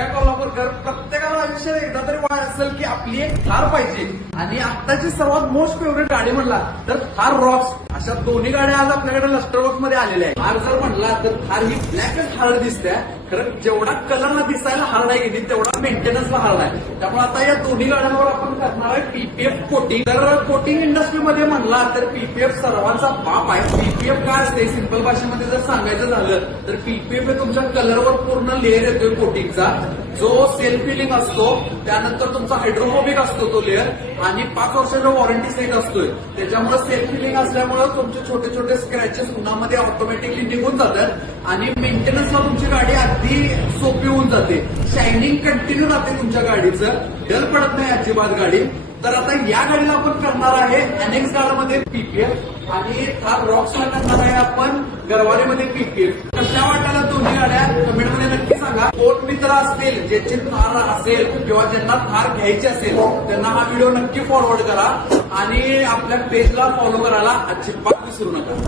काय कोल्हापूरकर प्रत्येकाला आयुष्यात एकदा तरी वाट असेल की आपली एक थार पाहिजे आणि आत्ताची सर्वात मोस्ट फेवरेट गाडी म्हणला तर थार रॉक्स. अशा दोन्ही गाड्या आज आपल्याकडे लस्टर वर्क मध्ये आलेल्या आहेत. थार जर म्हणला तर थार ही ब्लॅकच हार्ड दिसते. खरं जेवढा कलरला दिसायला हार्ड आहे की तेवढा मेंटेनन्सला हार्ड आहे. त्यामुळे आता या दोन्ही गाड्यांवर आपण करणार आहे पीपीएफ कोटिंग. तर कोटिंग इंडस्ट्रीमध्ये म्हणला तर पीपीएफ सर्वांचा बाप आहे. पीपीएफ काय असते सिंपल भाषेमध्ये जर सांगायचं झालं तर पीपीएफ हे तुमच्या कलरवर पूर्ण लेअर येतोय कोटिंगचा, जो सेल्फ फिलिंग असतो. त्यानंतर तुमचा हायड्रोफोबिक असतो तो लेअर आणि 5 वर्षाचा वॉरंटी सेट असतोय. त्याच्यामुळे सेल्फ फिलिंग असल्यामुळे तुमचे छोटे छोटे स्क्रॅचेस उन्हामध्ये ऑटोमॅटिकली निघून जातात आणि मेंटेनन्सला तुमची गाडी अगदी सोपी होऊन जाते. शायनिंग कंटिन्यू राहते तुमच्या गाडीचं, डल पडत नाही अजिबात गाडी. तर आता या गाडीला आपण करणार आहे एनएक्स मध्ये पीपीएफ आणि थार रॉक्सला करणार आहे आपण गरवालीमध्ये पीपीएफ. कशा वाटायला दोन्ही गाड्या कमेंटमध्ये नक्की सांगा. कोण मित्र असतील ज्याची थार असेल किंवा ज्यांना थार घ्यायची असेल त्यांना हा व्हिडिओ नक्की फॉरवर्ड करा आणि आपल्या पेजला फॉलो करायला अजिबात विसरू नका.